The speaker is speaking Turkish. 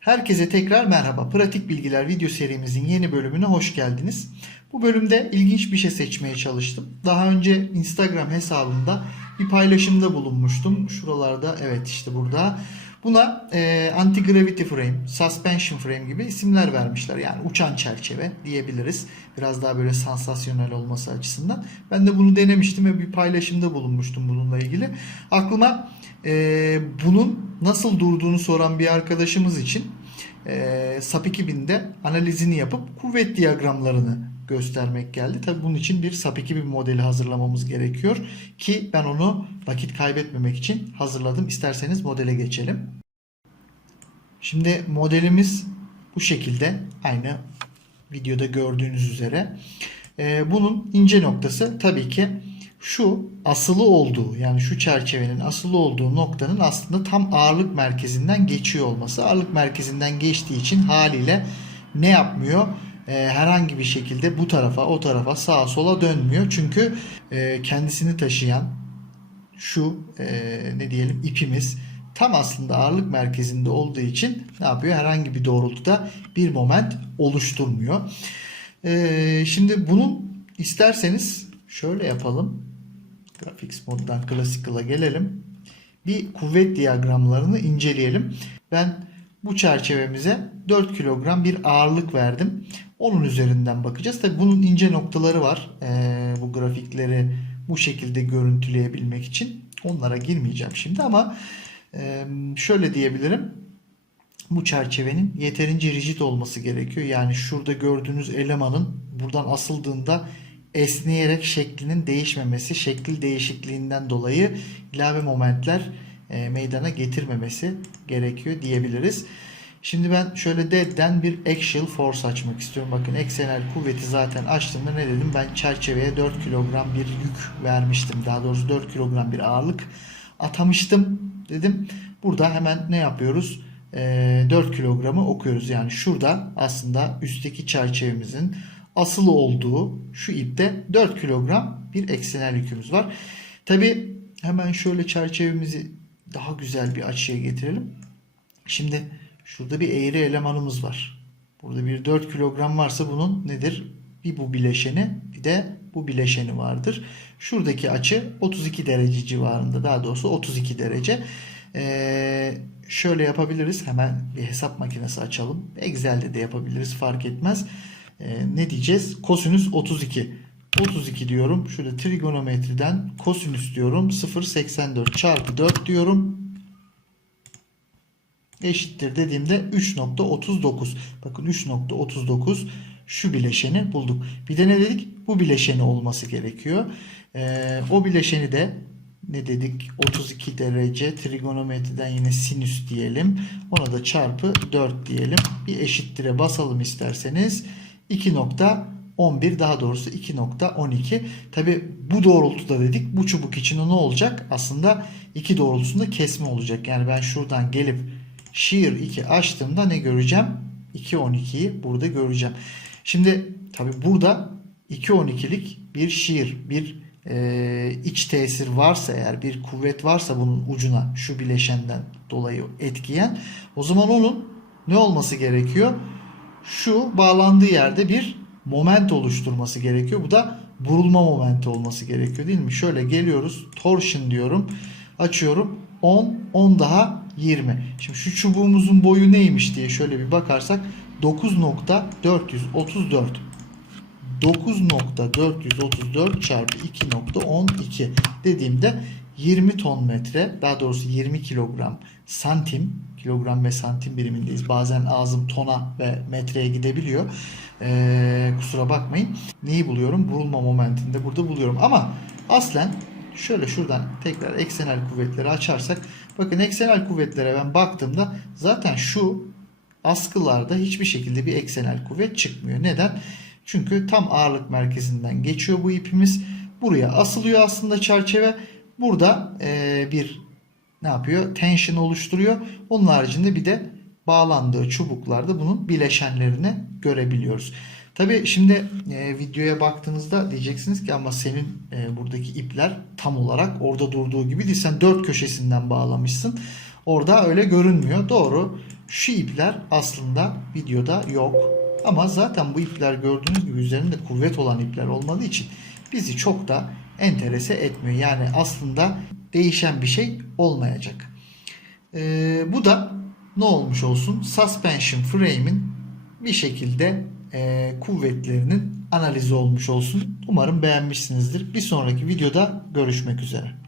Herkese tekrar merhaba. Pratik Bilgiler video serimizin yeni bölümüne hoş geldiniz. Bu bölümde ilginç bir şey seçmeye çalıştım. Daha önce Instagram hesabımda bir paylaşımda bulunmuştum. Şuralarda evet işte burada. Buna e, anti-gravity frame, suspension frame gibi isimler vermişler. Yani uçan çerçeve diyebiliriz. Biraz daha böyle sansasyonel olması açısından. Ben de bunu denemiştim ve bir paylaşımda bulunmuştum bununla ilgili. Aklıma e, bunun nasıl durduğunu soran bir arkadaşımız için e, SAP 2000'de analizini yapıp kuvvet diyagramlarını göstermek geldi. Tabii bunun için bir SAP 2000 modeli hazırlamamız gerekiyor ki ben onu vakit kaybetmemek için hazırladım. İsterseniz modele geçelim. Şimdi modelimiz bu şekilde aynı videoda gördüğünüz üzere. Ee, bunun ince noktası tabii ki şu asılı olduğu yani şu çerçevenin asılı olduğu noktanın aslında tam ağırlık merkezinden geçiyor olması. Ağırlık merkezinden geçtiği için haliyle ne yapmıyor? Ee, herhangi bir şekilde bu tarafa o tarafa sağa sola dönmüyor. Çünkü e, kendisini taşıyan şu e, ne diyelim ipimiz tam aslında ağırlık merkezinde olduğu için ne yapıyor? Herhangi bir doğrultuda bir moment oluşturmuyor. E, şimdi bunun isterseniz şöyle yapalım. Graphics moddan Classical'a gelelim. Bir kuvvet diyagramlarını inceleyelim. Ben bu çerçevemize 4 kilogram bir ağırlık verdim. Onun üzerinden bakacağız. Tabi bunun ince noktaları var. Ee, bu grafikleri bu şekilde görüntüleyebilmek için. Onlara girmeyeceğim şimdi ama e, şöyle diyebilirim. Bu çerçevenin yeterince rigid olması gerekiyor. Yani şurada gördüğünüz elemanın buradan asıldığında esneyerek şeklinin değişmemesi, şekil değişikliğinden dolayı ilave momentler e, meydana getirmemesi gerekiyor diyebiliriz. Şimdi ben şöyle dead'den bir axial force açmak istiyorum. Bakın eksenel kuvveti zaten açtığımda ne dedim? Ben çerçeveye 4 kilogram bir yük vermiştim. Daha doğrusu 4 kilogram bir ağırlık atamıştım dedim. Burada hemen ne yapıyoruz? E, 4 kilogramı okuyoruz. Yani şurada aslında üstteki çerçevemizin asılı olduğu şu ipte 4 kilogram bir eksenel yükümüz var. Tabi hemen şöyle çerçevemizi daha güzel bir açıya getirelim. Şimdi şurada bir eğri elemanımız var. Burada bir 4 kilogram varsa bunun nedir? Bir bu bileşeni bir de bu bileşeni vardır. Şuradaki açı 32 derece civarında daha doğrusu 32 derece. Ee, şöyle yapabiliriz. Hemen bir hesap makinesi açalım. Excel'de de yapabiliriz fark etmez. Ee, ne diyeceğiz? Kosinüs 32. 32 diyorum. Şurada trigonometriden kosinüs diyorum. 0.84 çarpı 4 diyorum. Eşittir dediğimde 3.39. Bakın 3.39 şu bileşeni bulduk. Bir de ne dedik? Bu bileşeni olması gerekiyor. Ee, o bileşeni de ne dedik? 32 derece trigonometriden yine sinüs diyelim. Ona da çarpı 4 diyelim. Bir eşittire basalım isterseniz. 2.11 daha doğrusu 2.12. Tabi bu doğrultuda dedik bu çubuk için ne olacak? Aslında iki doğrultusunda kesme olacak. Yani ben şuradan gelip shear 2 açtığımda ne göreceğim? 2.12'yi burada göreceğim. Şimdi tabi burada 2.12'lik bir shear bir e, iç tesir varsa eğer bir kuvvet varsa bunun ucuna şu bileşenden dolayı etkiyen o zaman onun ne olması gerekiyor? şu bağlandığı yerde bir moment oluşturması gerekiyor. Bu da burulma momenti olması gerekiyor değil mi? Şöyle geliyoruz. Torsion diyorum. Açıyorum. 10, 10 daha 20. Şimdi şu çubuğumuzun boyu neymiş diye şöyle bir bakarsak 9.434 9.434 çarpı 2.12 dediğimde 20 ton metre daha doğrusu 20 kilogram santim kilogram ve santim birimindeyiz. Bazen ağzım tona ve metreye gidebiliyor. Ee, kusura bakmayın. Neyi buluyorum? Burulma momentinde burada buluyorum. Ama aslen şöyle şuradan tekrar eksenel kuvvetleri açarsak bakın eksenel kuvvetlere ben baktığımda zaten şu askılarda hiçbir şekilde bir eksenel kuvvet çıkmıyor. Neden? Çünkü tam ağırlık merkezinden geçiyor bu ipimiz. Buraya asılıyor aslında çerçeve. Burada e, bir ne yapıyor? Tension oluşturuyor. Onun haricinde bir de bağlandığı çubuklarda bunun bileşenlerini görebiliyoruz. Tabi şimdi e, videoya baktığınızda diyeceksiniz ki ama senin e, buradaki ipler tam olarak orada durduğu gibi değil. Sen dört köşesinden bağlamışsın. Orada öyle görünmüyor. Doğru. Şu ipler aslında videoda yok. Ama zaten bu ipler gördüğünüz gibi üzerinde kuvvet olan ipler olmadığı için bizi çok da enterese etmiyor. Yani aslında değişen bir şey olmayacak. Ee, bu da ne olmuş olsun? Suspension frame'in bir şekilde e, kuvvetlerinin analizi olmuş olsun. Umarım beğenmişsinizdir. Bir sonraki videoda görüşmek üzere.